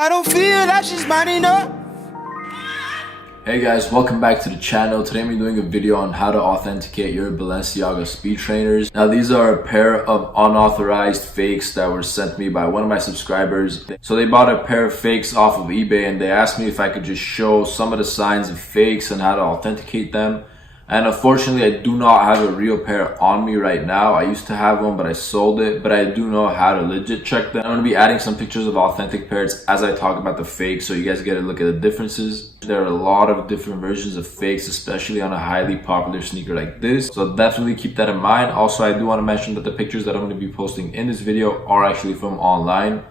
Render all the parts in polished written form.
I don't feel like she's mine enough. Hey guys, welcome back to the channel. Today I'm doing a video on how to authenticate your Balenciaga speed trainers. Now these are a pair of unauthorized fakes that were sent to me by one of my subscribers. So they bought a pair of fakes off of eBay and they asked me if I could just show some of the signs of fakes and how to authenticate them. And unfortunately, I do not have a real pair on me right now. I used to have one, but I sold it. But I do know how to legit check them. I'm going to be adding some pictures of authentic pairs as I talk about the fakes, so you guys get a look at the differences. There are a lot of different versions of fakes, especially on a highly popular sneaker like this. So definitely keep that in mind. Also, I do want to mention that the pictures that I'm going to be posting in this video are actually from online.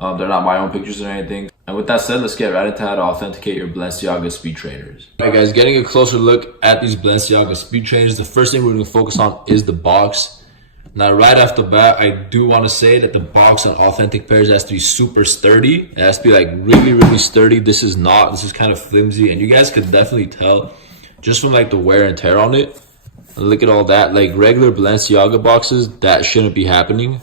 They're not my own pictures or anything. And with that said, let's get right into how to authenticate your Balenciaga speed trainers. Alright guys, getting a closer look at these Balenciaga speed trainers, the first thing we're going to focus on is the box. Now right off the bat, I do want to say that the box on authentic pairs has to be super sturdy. It has to be like really sturdy. This is not. This is kind of flimsy, and you guys could definitely tell just from like the wear and tear on it. And look at all that. Like regular Balenciaga boxes, that shouldn't be happening.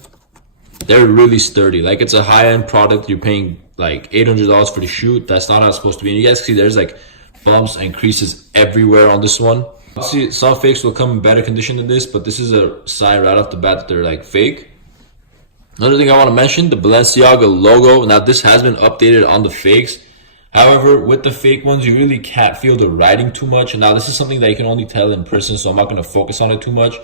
They're really sturdy. Like it's a high-end product. You're paying like $800 for the shoe. That's not how it's supposed to be. And you guys see there's like bumps and creases everywhere on this one. See, some fakes will come in better condition than this, but this is a sign right off the bat that they're like fake. Another thing I want to mention, the Balenciaga logo. Now this has been updated on the fakes. However, with the fake ones, you really can't feel the writing too much. Now this is something that you can only tell in person, so I'm not going to focus on it too much.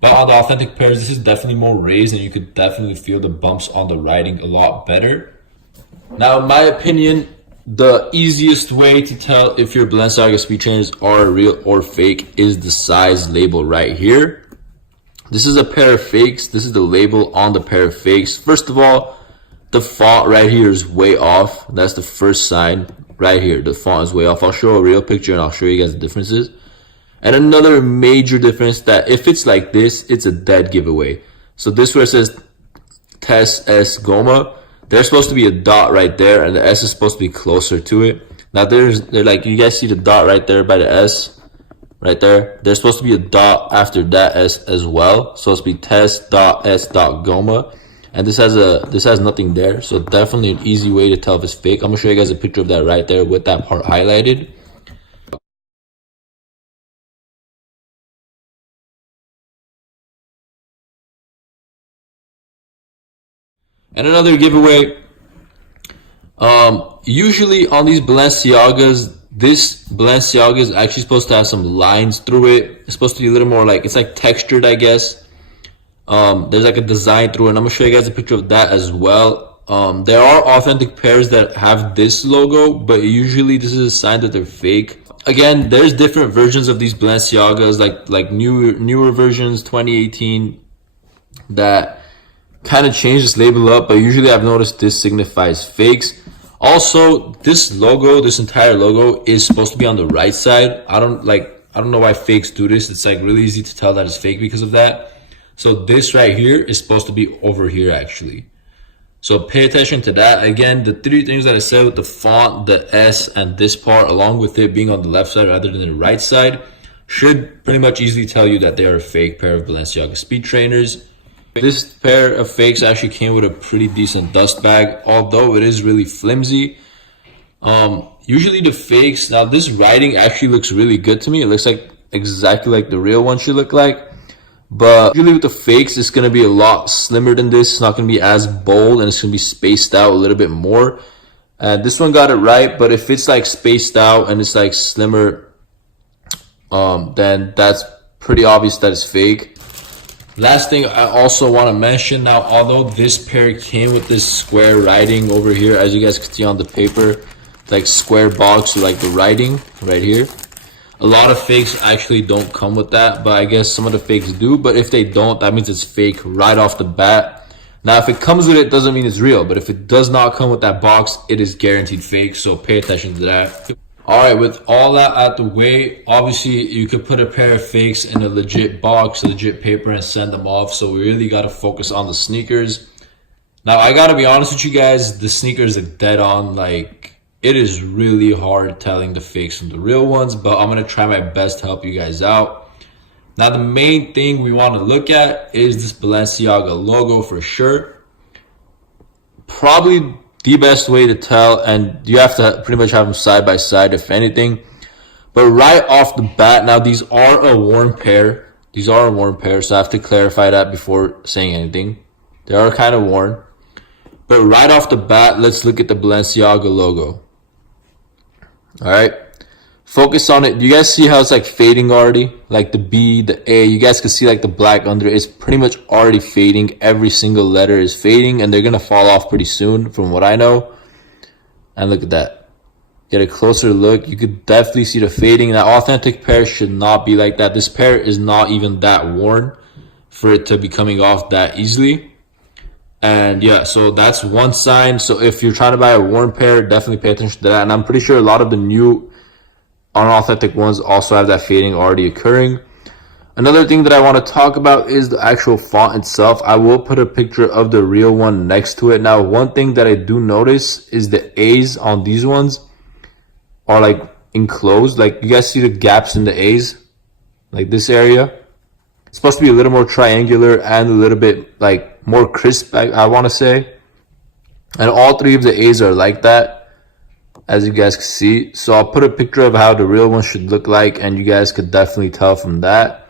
But on the authentic pairs, this is definitely more raised and you could definitely feel the bumps on the writing a lot better. Now, in my opinion, the easiest way to tell if your Balenciaga speed trainers are real or fake is the size label right here. This is a pair of fakes. This is the label on the pair of fakes. First of all, the font right here is way off. That's the first sign right here. The font is way off. I'll show a real picture and I'll show you guys the differences. And another major difference that if it's like this, it's a dead giveaway. So this where it says Tess S Goma, there's supposed to be a dot right there and the S is supposed to be closer to it. Now they're like, you guys see the dot right there by the S right there. There's supposed to be a dot after that S as well. So it's supposed to be Tess dot S dot Goma. And this has nothing there. So definitely an easy way to tell if it's fake. I'm gonna show you guys a picture of that right there with that part highlighted. And another giveaway, usually on these Balenciagas, this Balenciaga is actually supposed to have some lines through it. It's supposed to be a little more like, it's like textured, I guess. There's like a design through it, and I'm gonna show you guys a picture of that as well. There are authentic pairs that have this logo, but usually this is a sign that they're fake. Again, there's different versions of these Balenciagas, like newer versions, 2018, that kind of change this label up, but usually I've noticed this signifies fakes. Also, this logo, this entire logo is supposed to be on the right side. I don't know why fakes do this. It's like really easy to tell that it's fake because of that. So this right here is supposed to be over here actually. So pay attention to that. Again, the three things that I said with the font, the S, and this part, along with it being on the left side rather than the right side, should pretty much easily tell you that they are a fake pair of Balenciaga speed trainers. This pair of fakes actually came with a pretty decent dust bag, although it is really flimsy. Usually the fakes, now this writing actually looks really good to me. It looks like exactly like the real one should look like. But usually with the fakes, it's going to be a lot slimmer than this. It's not going to be as bold and it's going to be spaced out a little bit more. This one got it right, but if it's like spaced out and it's like slimmer, then that's pretty obvious that it's fake. Last thing I also want to mention, now although this pair came with this square writing over here, as you guys can see on the paper, like square box with like the writing right here. A lot of fakes actually don't come with that, but I guess some of the fakes do. But if they don't, that means it's fake right off the bat. Now if it comes with it, doesn't mean it's real, but if it does not come with that box, it is guaranteed fake, so pay attention to that. Alright, with all that out the way, obviously you could put a pair of fakes in a legit box, a legit paper, and send them off. So we really got to focus on the sneakers. Now I got to be honest with you guys, the sneakers are dead on. Like, it is really hard telling the fakes from the real ones, but I'm going to try my best to help you guys out. Now the main thing we want to look at is this Balenciaga logo for sure. Probably the best way to tell, and you have to pretty much have them side by side if anything. But right off the bat, now these are a worn pair. These are a worn pair, so I have to clarify that before saying anything. They are kind of worn. But right off the bat, let's look at the Balenciaga logo. Alright. Focus on it. Do you guys see how it's like fading already? Like the B, the A, you guys can see like the black under it. It's pretty much already fading. Every single letter is fading, and they're going to fall off pretty soon from what I know. And look at that. Get a closer look. You could definitely see the fading. That authentic pair should not be like that. This pair is not even that worn for it to be coming off that easily. And yeah, so that's one sign. So if you're trying to buy a worn pair, definitely pay attention to that. And I'm pretty sure a lot of the new unauthentic ones also have that fading already occurring. Another thing that I want to talk about is the actual font itself. I will put a picture of the real one next to it. Now, one thing that I do notice is the A's on these ones are like enclosed. Like you guys see the gaps in the A's, like this area. It's supposed to be a little more triangular and a little bit like more crisp, I want to say. And all three of the A's are like that, as you guys can see. So I'll put a picture of how the real one should look like, and you guys could definitely tell from that.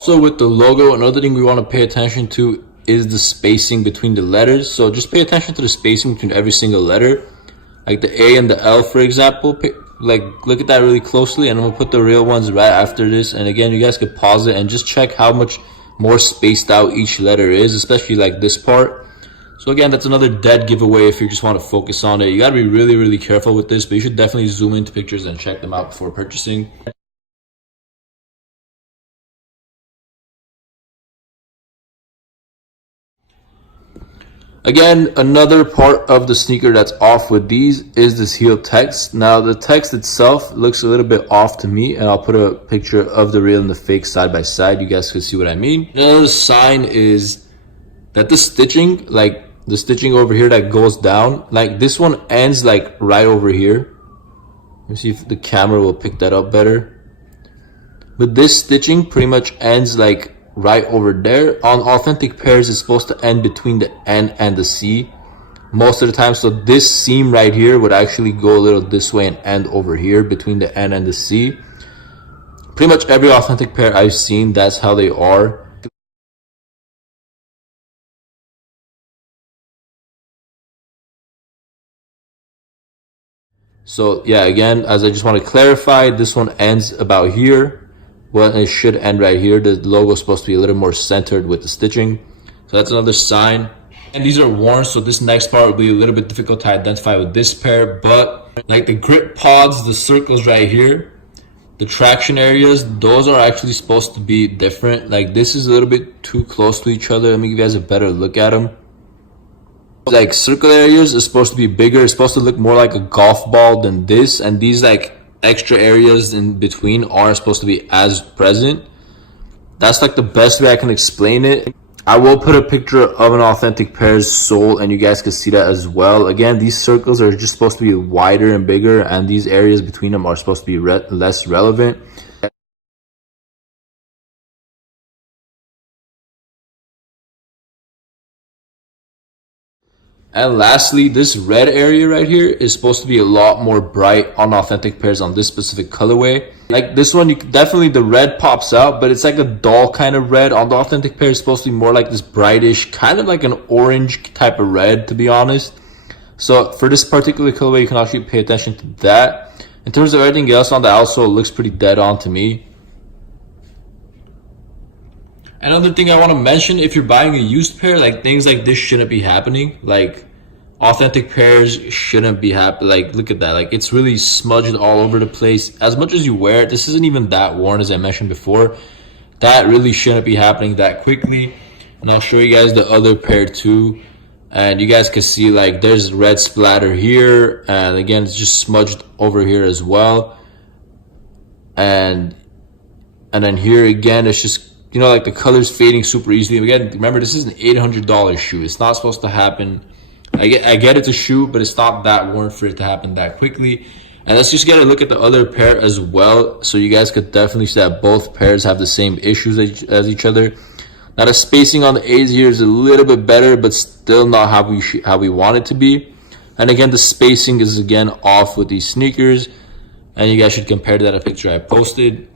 So with the logo, another thing we want to pay attention to is the spacing between the letters. So just pay attention to the spacing between every single letter. Like the A and the L, for example. Like look at that really closely, and I'm gonna put the real ones right after this. And again, you guys could pause it and just check how much more spaced out each letter is, especially like this part. So again, that's another dead giveaway if you just want to focus on it. You got to be really, really careful with this, but you should definitely zoom into pictures and check them out before purchasing. Again, another part of the sneaker that's off with these is this heel text. Now, the text itself looks a little bit off to me, and I'll put a picture of the real and the fake side by side. You guys can see what I mean. Another sign is that the stitching, like the stitching over here that goes down, like this one ends like right over here. Let me see if the camera will pick that up better. But this stitching pretty much ends like right over there. On authentic pairs, it's supposed to end between the N and the C most of the time. So this seam right here would actually go a little this way and end over here between the N and the C. Pretty much every authentic pair I've seen, that's how they are. So yeah, again, as I just want to clarify, this one ends about here. Well, it should end right here. The logo is supposed to be a little more centered with the stitching. So that's another sign. And these are worn, so this next part will be a little bit difficult to identify with this pair. But like the grip pods, the circles right here, the traction areas, those are actually supposed to be different. Like this is a little bit too close to each other. Let me give you guys a better look at them. Like circle areas is supposed to be bigger. It's supposed to look more like a golf ball than this. And these like extra areas in between are supposed to be as present. That's like the best way I can explain it. I will put a picture of an authentic pair's sole, and you guys can see that as well. Again, these circles are just supposed to be wider and bigger, and these areas between them are supposed to be less relevant. And lastly, this red area right here is supposed to be a lot more bright on authentic pairs on this specific colorway. Like this one, you definitely, the red pops out, but it's like a dull kind of red. On the authentic pair, it's supposed to be more like this brightish, kind of like an orange type of red, to be honest. So for this particular colorway, you can actually pay attention to that. In terms of everything else on the outsole, it looks pretty dead on to me. Another thing I want to mention, if you're buying a used pair, like things like this shouldn't be happening. Like authentic pairs shouldn't be happening. Like look at that, like it's really smudged all over the place. As much as you wear it, this isn't even that worn, as I mentioned before. That really shouldn't be happening that quickly. And I'll show you guys the other pair too, and you guys can see like there's red splatter here, and again it's just smudged over here as well. And then here again, it's just, you know, like the color's fading super easily. Again, remember, this is an $800 shoe. It's not supposed to happen. I get it's a shoe, but it's not that worn for it to happen that quickly. And let's just get a look at the other pair as well, so you guys could definitely see that both pairs have the same issues as each other. Now the spacing on the A's here is a little bit better, but still not how we want it to be. And again, the spacing is again off with these sneakers, and you guys should compare to that picture I posted.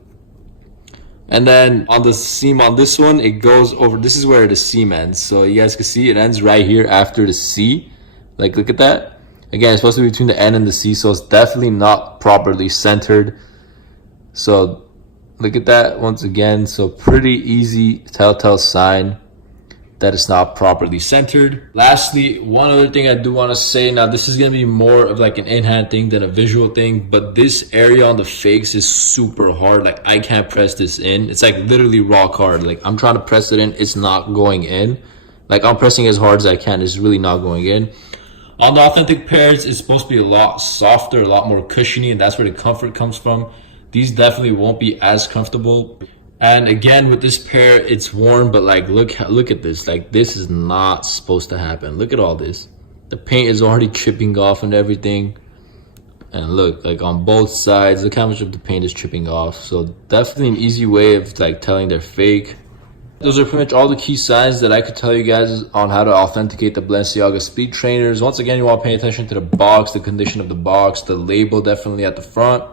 And then on the seam on this one, it goes over, this is where the seam ends. So you guys can see it ends right here after the C. Like, look at that. Again, it's supposed to be between the N and the C, so it's definitely not properly centered. So look at that once again. So pretty easy telltale sign that it's not properly centered. Lastly, one other thing I do want to say, now this is going to be more of like an in-hand thing than a visual thing, but this area on the fakes is super hard. Like, I can't press this in. It's like literally rock hard. Like, I'm trying to press it in, it's not going in. Like, I'm pressing as hard as I can, it's really not going in. On the Authentic pairs, it's supposed to be a lot softer, a lot more cushiony, and that's where the comfort comes from. These definitely won't be as comfortable. And again, with this pair, it's worn, but like, look at this. Like, this is not supposed to happen. Look at all this. The paint is already chipping off and everything. And look, like on both sides, look how much of the paint is chipping off. So definitely an easy way of like telling they're fake. Those are pretty much all the key signs that I could tell you guys on how to authenticate the Balenciaga speed trainers. Once again, you want to pay attention to the box, the condition of the box, the label definitely at the front,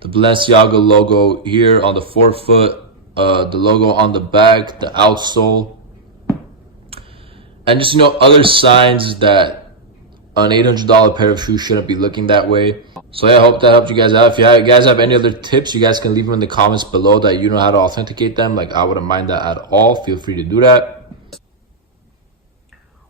the Balenciaga logo here on the forefoot, the logo on the back, the outsole, and just, you know, other signs that an $800 pair of shoes shouldn't be looking that way. So yeah, I hope that helped you guys out. If you guys have any other tips, you guys can leave them in the comments below that you know how to authenticate them. Like, I wouldn't mind that at all. Feel free to do that.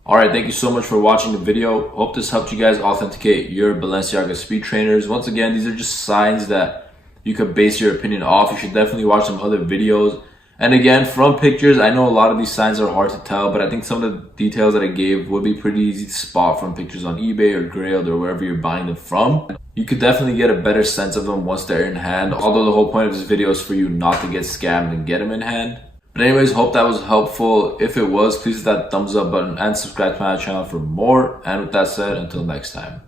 All right, thank you so much for watching the video. Hope this helped you guys authenticate your Balenciaga speed trainers. Once again, these are just signs that you could base your opinion off. You should definitely watch some other videos. And again, from pictures, I know a lot of these signs are hard to tell, but I think some of the details that I gave would be pretty easy to spot from pictures on eBay or Grailed or wherever you're buying them from. You could definitely get a better sense of them once they're in hand, although the whole point of this video is for you not to get scammed and get them in hand. But anyways, hope that was helpful. If it was, please hit that thumbs up button and subscribe to my channel for more. And with that said, until next time.